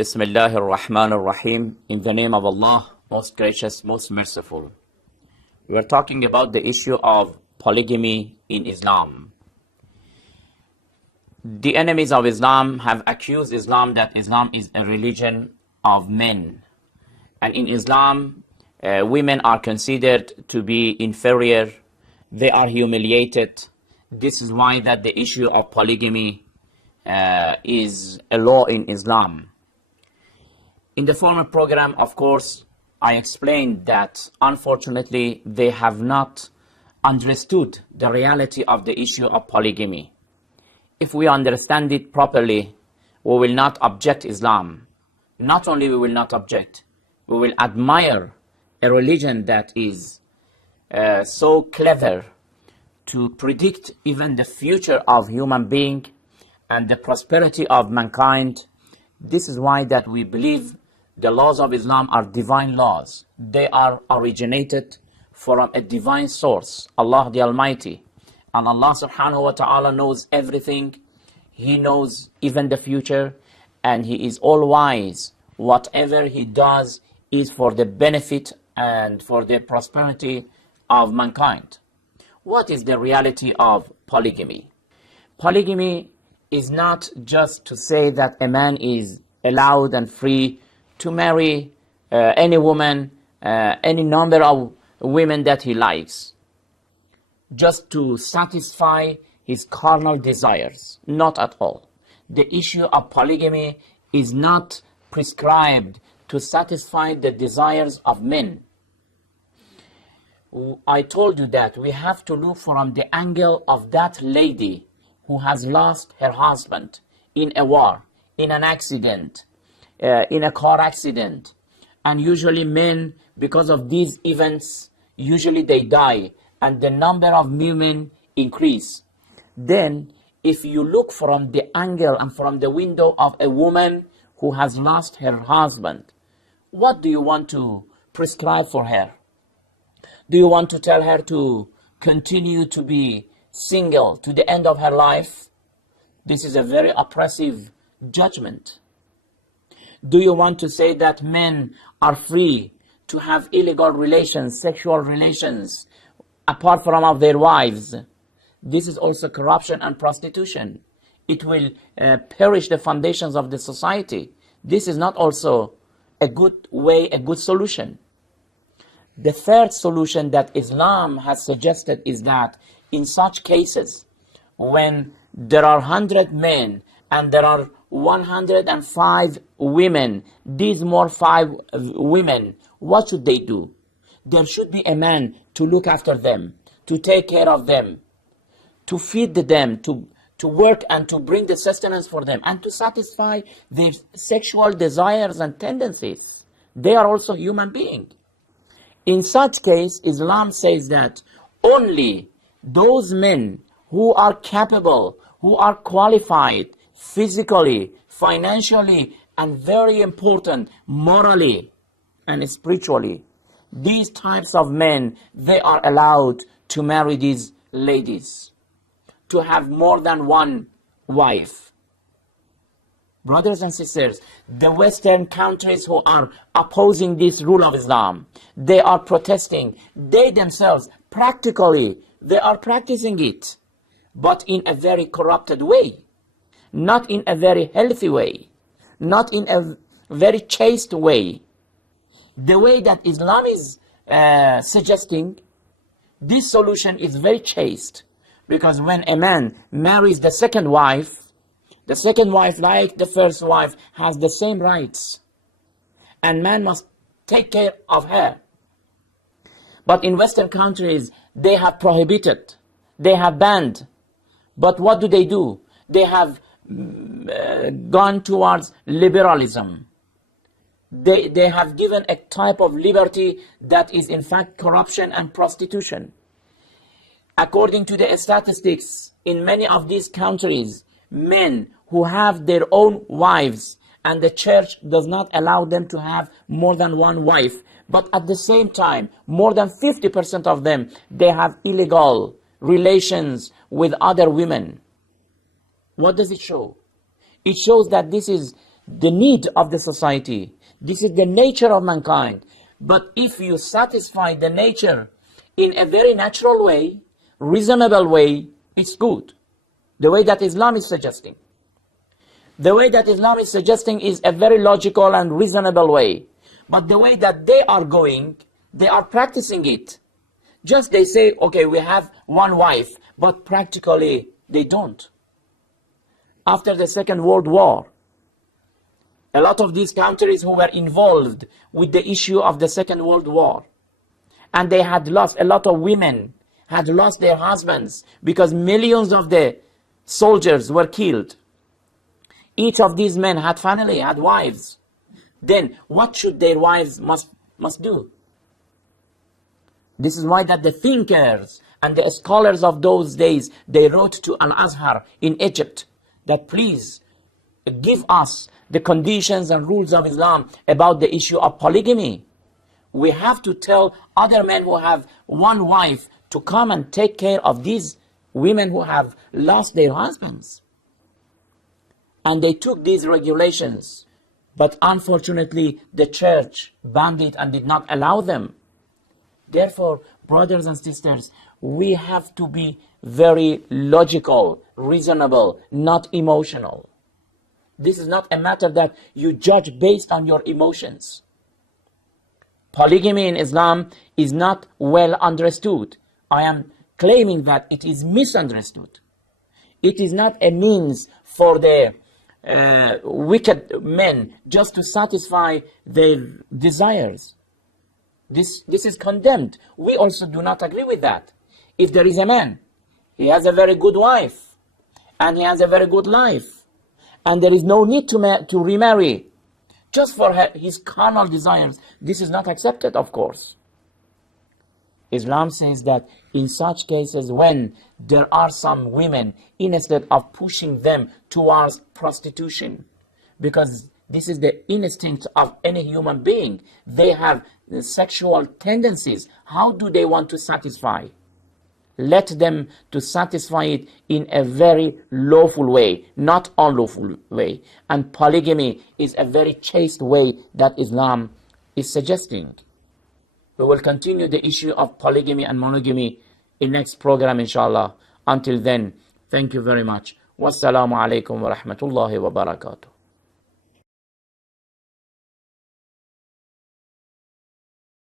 Bismillah ar-Rahman ar-Rahim. In the name of Allah, most gracious, most merciful. We are talking about the issue of polygamy in Islam. The enemies of Islam have accused Islam that Islam is a religion of men. And in Islam, women are considered to be inferior. They are humiliated. This is why that the issue of polygamy is a law in Islam. In the former program, of course, I explained that unfortunately they have not understood the reality of the issue of polygamy. If we understand it properly, we will not object Islam. Not only we will not object, we will admire a religion that is so clever to predict even the future of human being and the prosperity of mankind. This is why that we believe the laws of Islam are divine laws. They are originated from a divine source, Allah the Almighty. And Allah subhanahu wa ta'ala knows everything. He knows even the future, and He is all wise. Whatever He does is for the benefit and for the prosperity of mankind. What is the reality of polygamy? Polygamy is not just to say that a man is allowed and free to marry any woman, any number of women that he likes, just to satisfy his carnal desires. Not at all. The issue of polygamy is not prescribed to satisfy the desires of men. I told you that we have to look from the angle of that lady who has lost her husband in a war, in an accident, in a car accident. And usually men, because of these events, usually they die, and the number of women increase. Then, if you look from the angle and from the window of a woman who has lost her husband, what do you want to prescribe for her? Do you want to tell her to continue to be single to the end of her life? This is a very oppressive judgment. Do you want to say that men are free to have illegal relations, sexual relations, apart from of their wives? This is also corruption and prostitution. It will perish the foundations of the society. This is not also a good way, a good solution. The third solution that Islam has suggested is that in such cases, when there are 100 men and there are 105 women, these more 5 women, what should they do? There should be a man to look after them, to take care of them, to feed them, to work and to bring the sustenance for them, and to satisfy their sexual desires and tendencies. They are also human beings. In such case, Islam says that only those men who are capable, who are qualified physically, financially, and very important, morally and spiritually, these types of men, they are allowed to marry these ladies, to have more than one wife. Brothers and sisters, the Western countries who are opposing this rule of Islam, they are protesting. They themselves, practically, they are practicing it, but in a very corrupted way, not in a very healthy way, not in a very chaste way. The way that Islam is suggesting, this solution is very chaste, because when a man marries the second wife, like the first wife, has the same rights, and man must take care of her. But in Western countries, they have prohibited, they have banned. But what do? They have gone towards liberalism. They have given a type of liberty that is in fact corruption and prostitution. According to the statistics, in many of these countries, men who have their own wives, and the church does not allow them to have more than one wife, but at the same time, more than 50% of them, they have illegal relations with other women. What does it show? It shows that this is the need of the society. This is the nature of mankind. But if you satisfy the nature in a very natural way, reasonable way, it's good. The way that Islam is suggesting. The way that Islam is suggesting is a very logical and reasonable way. But the way that they are going, they are practicing it. Just they say, okay, we have one wife, but practically they don't. After the Second World War, a lot of these countries who were involved with the issue of the Second World War, and they had lost, a lot of women had lost their husbands because millions of the soldiers were killed. Each of these men had family, had wives. Then what should their wives must do? This is why that the thinkers and the scholars of those days, they wrote to Al-Azhar in Egypt that please give us the conditions and rules of Islam about the issue of polygamy. We have to tell other men who have one wife to come and take care of these women who have lost their husbands. And they took these regulations, but unfortunately the church banned it and did not allow them. Therefore, brothers and sisters, we have to be very logical, reasonable, not emotional. This is not a matter that you judge based on your emotions. Polygamy in Islam is not well understood. I am claiming that it is misunderstood. It is not a means for the wicked men just to satisfy their desires. This is condemned. We also do not agree with that. If there is a man, he has a very good wife, and he has a very good life, and there is no need to remarry just for his carnal desires, this is not accepted, of course. Islam says that in such cases, when there are some women, instead of pushing them towards prostitution, because this is the instinct of any human being, they have sexual tendencies. How do they want to satisfy? Let them to satisfy it in a very lawful way, not unlawful way. And polygamy is a very chaste way that Islam is suggesting. We will continue the issue of polygamy and monogamy in next program, inshallah. Until then, thank you very much. Wassalamu alaikum wa rahmatullahi wa barakatuh.